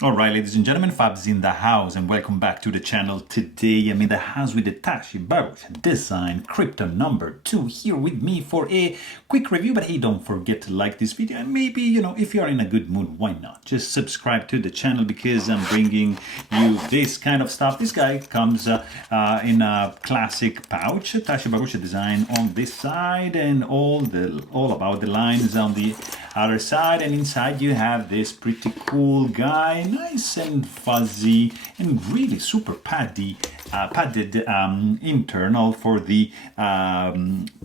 Alright, ladies and gentlemen, Fab's in the house and welcome back to the channel. Today I'm in the house with the Tashi Bharucha Design Krypton number 2 here with me for a quick review. But hey, don't forget to like this video and maybe, if you're in a good mood, why not? Just subscribe to the channel because I'm bringing you this kind of stuff. This guy comes in a classic pouch, Tashi Bharucha Design on this side and all about the lines on the other side, and inside you have this pretty cool guy, nice and fuzzy and really super padded internal for the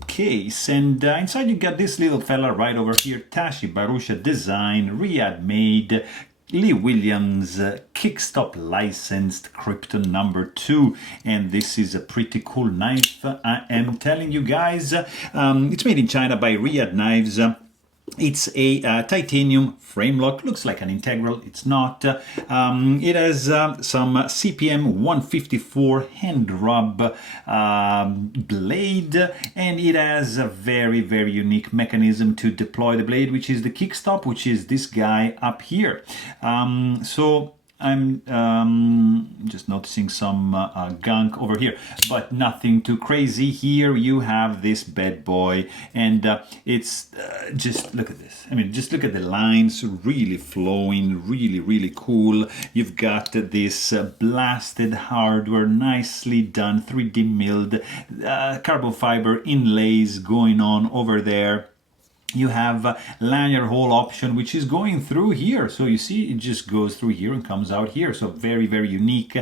case, and inside you got this little fella right over here, Tashi Bharucha Design, Reate made, Lee Williams kickstop licensed Krypton number 2, and this is a pretty cool knife. I am telling you guys, it's made in China by Reate Knives. It's a titanium frame lock, looks like an integral, it's not. It has some CPM 154 hand rub blade, and it has a very unique mechanism to deploy the blade, which is the kickstop, which is this guy up here. So I'm just noticing some gunk over here, but nothing too crazy. Here you have this bad boy, and it's just look at this. I mean, just look at the lines, really flowing, really cool. You've got this blasted hardware, nicely done, 3D milled carbon fiber inlays going on over there. You have a lanyard hole option, which is going through here. So you see, it just goes through here and comes out here. So very unique.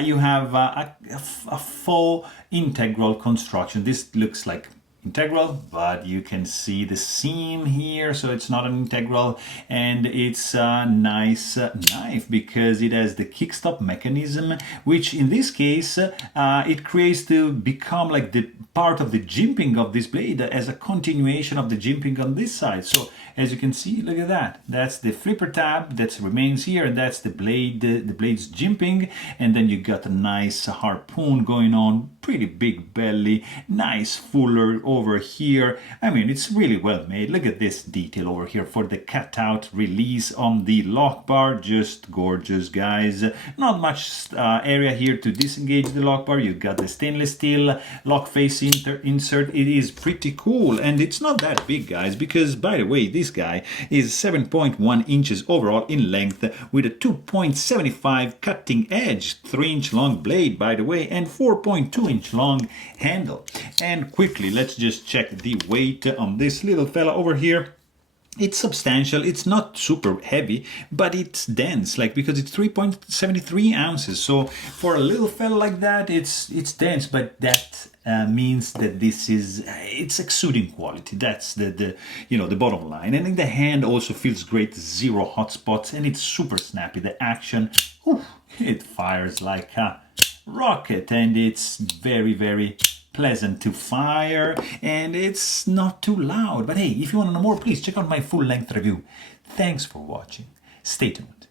You have a full integral construction. This looks like integral, but you can see the seam here, so it's not an integral, and it's a nice knife because it has the kickstop mechanism, which in this case it creates to become like the part of the jimping of this blade as a continuation of the jimping on this side. So as you can see, look at that. That's the flipper tab that remains here, and that's the blade, the blade's jimping, and then you got a nice harpoon going on, pretty big belly, nice fuller over here. I mean, it's really well made. Look at this detail over here for the cutout release on the lock bar. Just gorgeous, guys. Not much area here to disengage the lock bar. You got the stainless steel lock face insert. It is pretty cool, and it's not that big, guys, because by the way, this guy is 7.1 inches overall in length with a 2.75 cutting edge, 3-inch long blade, by the way, and 4.2-inch long handle. And quickly, let's just check the weight on this little fella over here. It's substantial. It's not super heavy, but it's dense, like, because it's 3.73 ounces. So for a little fella like that, it's dense, but that means that it's exuding quality. That's the bottom line. And in the hand also feels great, 0 hot spots, and it's super snappy. The action, it fires like a rocket, and it's very pleasant to fire, and it's not too loud. But hey, if you want to know more, please check out my full-length review. Thanks for watching. Stay tuned.